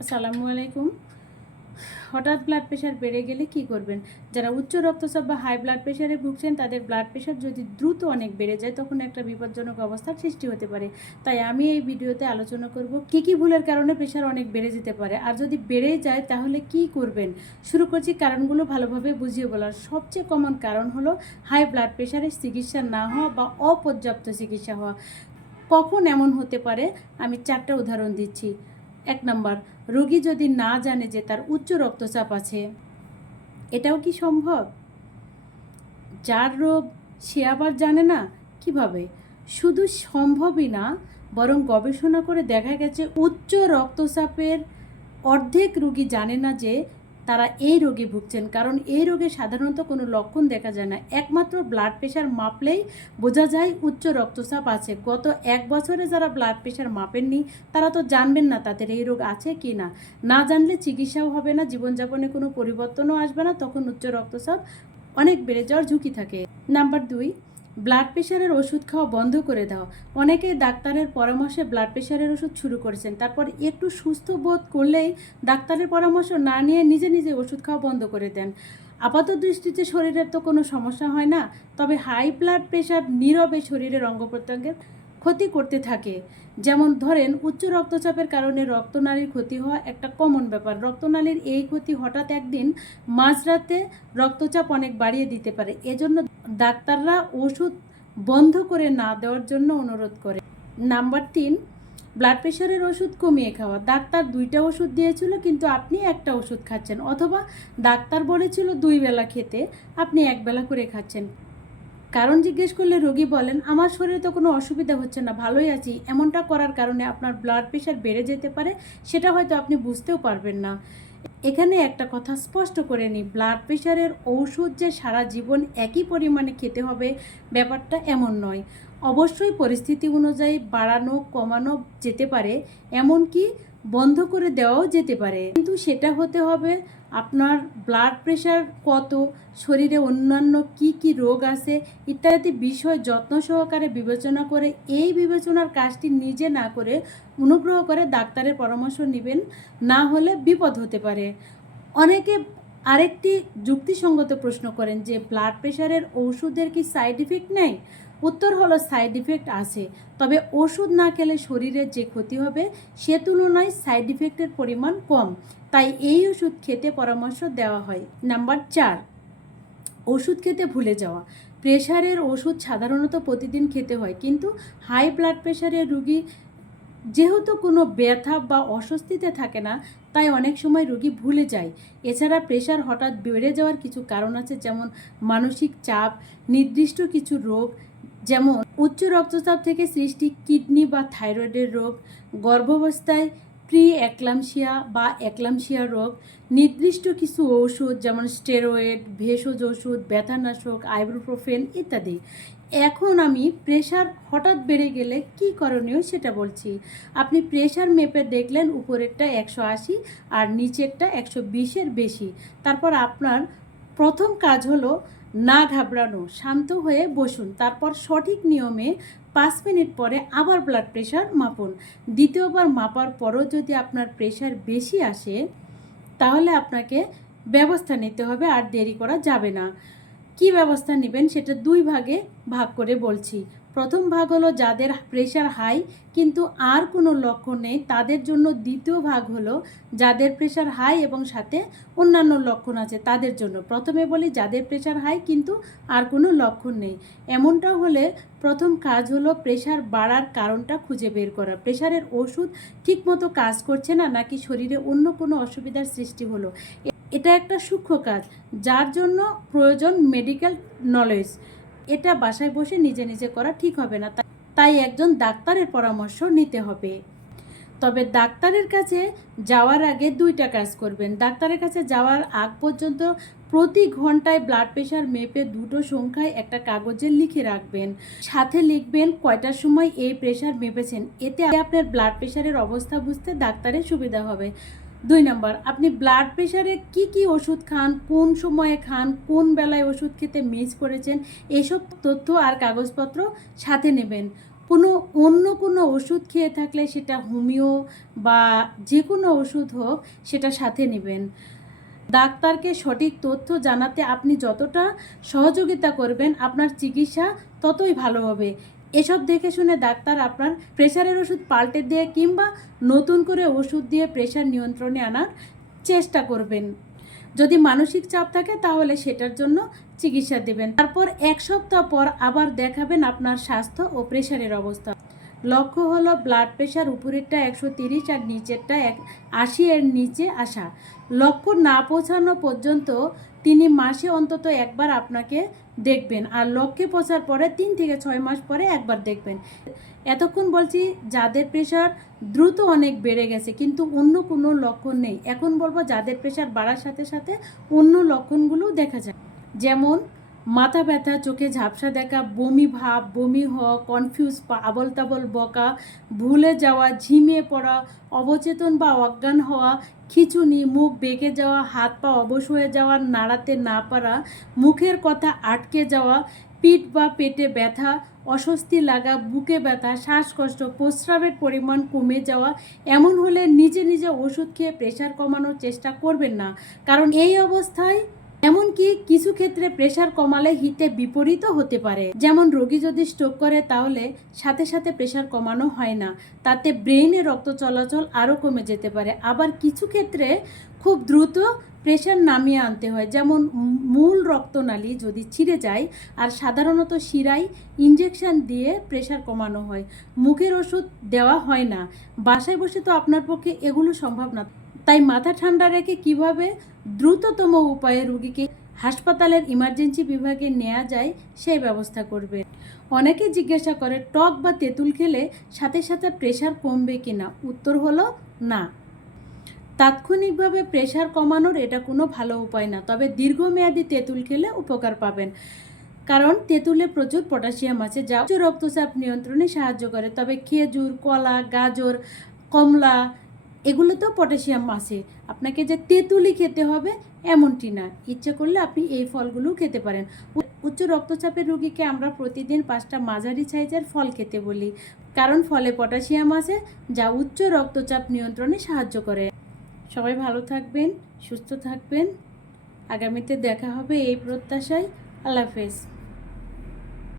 আসসালামু আলাইকুম। হঠাৎ ব্লাড প্রেশার বেড়ে গেলে কি করবেন? যারা উচ্চ রক্তচাপ বা হাই ব্লাড প্রেশারে ভুগছেন তাদের ব্লাড প্রেশার যদি দ্রুত অনেক বেড়ে যায় তখন একটা বিপজ্জনক অবস্থার সৃষ্টি হতে পারে। তাই আমি এই ভিডিওতে আলোচনা করব কি ভুলের কারণে প্রেশার অনেক বেড়ে যেতে পারে, আর যদি বেড়ে যায় তাহলে কি করবেন। শুরু করছি কারণগুলো ভালোভাবে বুঝিয়ে বলার। সবচেয়ে কমন কারণ হলো হাই ব্লাড প্রেশারের চিকিৎসা না হওয়া বা অপর্যাপ্ত চিকিৎসা হওয়া। কখন এমন হতে পারে আমি 4টা উদাহরণ দিচ্ছি। 1 নাম্বার, রোগী যদি না জানে যে তার উচ্চ রক্তচাপ আছে। এটাও কি সম্ভব? যার রোগ সে আবার জানে না কিভাবে? শুধু সম্ভবই না, বরং গবেষণা করে দেখা গেছে উচ্চ রক্তচাপের অর্ধেক রোগী জানে না যে তারা এই রোগে ভুগছেন, কারণ এই রোগে সাধারণত কোনো লক্ষণ দেখা যায় না। একমাত্র ব্লাড প্রেশার মাপলেই বোঝা যায় উচ্চ রক্তচাপ আছে। গত 1 বছরে যারা ব্লাড প্রেশার মাপেননি তারা তো জানবেন না তাদের এই রোগ আছে কি না। না জানলে চিকিৎসাও হবে না, জীবনযাপনে কোনো পরিবর্তনও আসবে না, তখন উচ্চ রক্তচাপ অনেক বেড়ে যাওয়ার ঝুঁকি থাকে। নাম্বার 2, ব্লাড প্রেশারের ওষুধ খাওয়া বন্ধ করে দাও। অনেকেই ডাক্তারের পরামর্শে ব্লাড প্রেশারের ওষুধ শুরু করেছেন, তারপর একটু সুস্থ বোধ করলেই ডাক্তারের পরামর্শ না নিয়ে নিজে নিজে ওষুধ খাওয়া বন্ধ করে দেন। আপাত দৃষ্টিতে শরীরের তো কোনো সমস্যা হয় না, তবে হাই ব্লাড প্রেশার নীরবে শরীরের অঙ্গ প্রত্যঙ্গের ক্ষতি করতে থাকে। যেমন ধরেন, উচ্চ রক্তচাপের কারণে রক্তনালীর ক্ষতি হওয়া একটা কমন ব্যাপার। রক্তনালীর এই ক্ষতি হঠাৎ একদিন মাঝরাতে রক্তচাপ অনেক বাড়িয়ে দিতে পারে। এজন্য ডাক্তাররা ওষুধ বন্ধ করে না দেওয়ার জন্য অনুরোধ করে। নাম্বার 3, ব্লাড প্রেশারের ওষুধ কমিয়ে খাওয়া। ডাক্তার 2টা ওষুধ দিয়েছিল কিন্তু আপনি একটা ওষুধ খাচ্ছেন, অথবা ডাক্তার বলেছিল 2 বেলা খেতে, আপনি 1 বেলা করে খাচ্ছেন। কারণ জিজ্ঞেস করলে রোগী বলেন, আমার শরীরে তো কোনো অসুবিধা হচ্ছে না, ভালোই আছি। এমনটা করার কারণে আপনার ব্লাড প্রেশার বেড়ে যেতে পারে, সেটা হয়তো আপনি বুঝতেও পারবেন না। এখানে একটা কথা স্পষ্ট করে নিই, ব্লাড প্রেশারের ঔষধ যে সারা জীবন একই পরিমাণে খেতে হবে ব্যাপারটা এমন নয়। অবশ্যই পরিস্থিতি অনুযায়ী বাড়ানো কমানো যেতে পারে, এমনকি বন্ধ করে দেওয়াও যেতে পারে, কিন্তু সেটা হতে হবে আপনার ব্লাড প্রেশার কত, শরীরে অন্যান্য কি রোগ আছে ইত্যাদি বিষয় যত্ন সহকারে বিবেচনা করে। এই বিবেচনার কাজটি নিজে না করে অনুগ্রহ করে ডাক্তারের পরামর্শ নেবেন, না হলে বিপদ হতে পারে। অনেকে আরেকটি যুক্তিসঙ্গত প্রশ্ন করেন যে ব্লাড প্রেশারের ওষুধের কি সাইড ইফেক্ট নেই? উত্তর হলো সাইড ইফেক্ট আছে, তবে ওষুধ না খেলে শরীরের যে ক্ষতি হবে সে তুলনায় সাইড ইফেক্টের পরিমাণ কম, তাই এই ওষুধ খেতে পরামর্শ দেওয়া হয়। নাম্বার 4, ওষুধ খেতে ভুলে যাওয়া। প্রেশারের ওষুধ সাধারণত প্রতিদিন খেতে হয়, কিন্তু হাই ব্লাড প্রেশারের রোগী যেহেতু কোনো ব্যথা বা অস্বস্তিতে থাকে না, তাই অনেক সময় রোগী ভুলে যায়। এছাড়া প্রেশার হঠাৎ বেড়ে যাওয়ার কিছু কারণ আছে, যেমন মানসিক চাপ, নির্দিষ্ট কিছু রোগ, যেমন উচ্চ রক্তচাপ থেকে সৃষ্টি কিডনি বা থাইরয়েডের রোগ, গর্ভাবস্থায় প্রি একলামশিয়া বা একলামশিয়া রোগ, নির্দিষ্ট কিছু ওষুধ যেমন স্টেরয়েড, ভেষজ ওষুধ, ব্যথানাশক, আইবুপ্রোফেন ইত্যাদি। এখন আমি প্রেশার হঠাৎ বেড়ে গেলে কি করণীয় সেটা বলছি। আপনি প্রেশার মেপে দেখলেন উপরেরটা 180 আর নিচেরটা 120-এর বেশি। তারপর আপনার প্রথম কাজ হলো না ঘাবড়ানো, শান্ত হয়ে বসুন। তারপর সঠিক নিয়মে 5 মিনিট পরে আবার ব্লাড প্রেশার মাপুন। দ্বিতীয়বার মাপার পরও যদি আপনার প্রেশার বেশি আসে তাহলে আপনাকে ব্যবস্থা নিতে হবে, আর দেরি করা যাবে না। কি ব্যবস্থা নেবেন সেটা 2 ভাগে ভাগ করে বলছি। প্রথম ভাগ হলো যাদের প্রেশার হাই কিন্তু আর কোনো লক্ষণ নেই তাদের জন্য। দ্বিতীয় ভাগ হলো যাদের প্রেশার হাই এবং সাথে অন্যান্য লক্ষণ আছে তাদের জন্য। প্রথমে বলি যাদের প্রেশার হাই কিন্তু আর কোনো লক্ষণ নেই। এমনটা হলে প্রথম কাজ হলো প্রেশার বাড়ার কারণটা খুঁজে বের করা। প্রেশারের ওষুধ ঠিকমতো কাজ করছে না, নাকি শরীরে অন্য কোনো অসুবিধার সৃষ্টি হলো, এটা একটা সূক্ষ্ম কাজ যার জন্য প্রয়োজন মেডিকেল নলেজ। এটা বাসায় বসে নিজে নিজে করা ঠিক হবে না, তাই একজন ডাক্তারের পরামর্শ নিতে হবে। তবে ডাক্তারের কাছে যাওয়ার আগে 2টা কাজ করবেন। ডাক্তারের কাছে যাওয়ার আগ পর্যন্ত প্রতি ঘন্টায় ব্লাড প্রেশার মেপে 2টো সংখ্যায় একটা কাগজে লিখে রাখবেন। সাথে লিখবেন কয়টার সময় এই প্রেশার মেপেছেন, এতে আপনার ব্লাড প্রেশারের অবস্থা বুঝতে ডাক্তারের সুবিধা হবে। 2 নাম্বার, আপনি ব্লাড প্রেশারে কি ওষুধ খান, কোন সময়ে খান, কোন বেলায় ওষুধ খেতে মিস করেছেন, এসব তথ্য আর কাগজপত্র সাথে নেবেন। অন্য কোনো ওষুধ খেয়ে থাকলে সেটা হোমিও বা যে কোনো ওষুধ হোক সেটা সাথে নেবেন। ডাক্তারকে সঠিক তথ্য জানাতে আপনি যতটা সহযোগিতা করবেন আপনার চিকিৎসা ততই ভালো হবে। এসব দেখে শুনে ডাক্তার আপনার প্রেশারের ওষুধ পাল্টে দিয়ে কিংবা নতুন করে ওষুধ দিয়ে প্রেশার নিয়ন্ত্রণে আনার চেষ্টা করবেন। যদি মানসিক চাপ থাকে তাহলে সেটার জন্য চিকিৎসা দেবেন। তারপর 1 সপ্তাহ পর আবার দেখাবেন আপনার স্বাস্থ্য ও প্রেশারের অবস্থা। লক্ষ্য হলো ব্লাড প্রেশার উপরেরটা 130 আর নিচেরটা 80 এর নিচে আসা। লক্ষ্য না পৌঁছানো পর্যন্ত তিনি মাসে অন্তত একবার আপনাকে দেখবেন, আর লক্ষ্যে পৌঁছার পরে 3 থেকে 6 মাস পরে একবার দেখবেন। এতক্ষণ বলছি যাদের প্রেশার দ্রুত অনেক বেড়ে গেছে কিন্তু অন্য কোনো লক্ষণ নেই, এখন বলবো যাদের প্রেশার বাড়ার সাথে সাথে অন্য লক্ষণগুলোও দেখা যায়, যেমন মাথা ব্যথা, চোখে ঝাপসা দেখা, বমি ভাব, বমি হওয়া, কনফিউজ, আবল তাবল বকা, ভুলে যাওয়া, ঝিমিয়ে পড়া, অবচেতন বা অজ্ঞান হওয়া, খিঁচুনি, মুখ বেঁকে যাওয়া, হাত পা অবশ হয়ে যাওয়া, নাড়াতে না পারা, মুখের কথা আটকে যাওয়া, পিঠ বা পেটে ব্যথা, অস্বস্তি লাগা, বুকে ব্যথা, শ্বাসকষ্ট, প্রস্রাবের পরিমাণ কমে যাওয়া। এমন হলে নিজে নিজে ওষুধ খেয়ে প্রেশার কমানোর চেষ্টা করবেন না, কারণ এই অবস্থায় এমনকি কিছু ক্ষেত্রে প্রেশার কমালে হিতে বিপরীতও হতে পারে। যেমন রোগী যদি স্ট্রোক করে তাহলে সাথে সাথে প্রেশার কমানো হয় না, তাতে ব্রেইনে রক্ত চলাচল আরও কমে যেতে পারে। আবার কিছু ক্ষেত্রে খুব দ্রুত প্রেশার নামিয়ে আনতে হয়, যেমন মূল রক্তনালী যদি ছিঁড়ে যায়, আর সাধারণত শিরায় ইনজেকশন দিয়ে প্রেশার কমানো হয়, মুখের ওষুধ দেওয়া হয় না। বাসায় বসে তো আপনার পক্ষে এগুলো সম্ভব না, তাই মাথা ঠান্ডা রেখে কিভাবে দ্রুততম উপায়ে রোগীকে হাসপাতালের ইমার্জেন্সি বিভাগে নেওয়া যায় সেই ব্যবস্থা করবে। অনেকে জিজ্ঞাসা করে টক বা তেঁতুল খেলে সাথে সাথে প্রেশার কমবে কিনা। উত্তর হলো না। তাৎক্ষণিকভাবে প্রেশার কমানোর এটা কোনো ভালো উপায় না, তবে দীর্ঘমেয়াদী তেঁতুল খেলে উপকার পাবেন, কারণ তেঁতুলে প্রচুর পটাশিয়াম আছে যা উচ্চ রক্তচাপ নিয়ন্ত্রণে সাহায্য করে। তবে খেজুর, কলা, গাজর, কমলা এগুলোতেও পটাশিয়াম আছে। আপনাকে যে তেঁতুলই খেতে হবে এমনটি না, ইচ্ছে করলে আপনি এই ফলগুলো খেতে পারেন। উচ্চ রক্তচাপের রোগীকে আমরা প্রতিদিন 5টা মাঝারি সাইজের ফল খেতে বলি, কারণ ফলে পটাশিয়াম আছে যা উচ্চ রক্তচাপ নিয়ন্ত্রণে সাহায্য করে। সবাই ভালো থাকবেন, সুস্থ থাকবেন। আগামীতে দেখা হবে এই প্রত্যাশায়। আল্লাহ হাফেজ।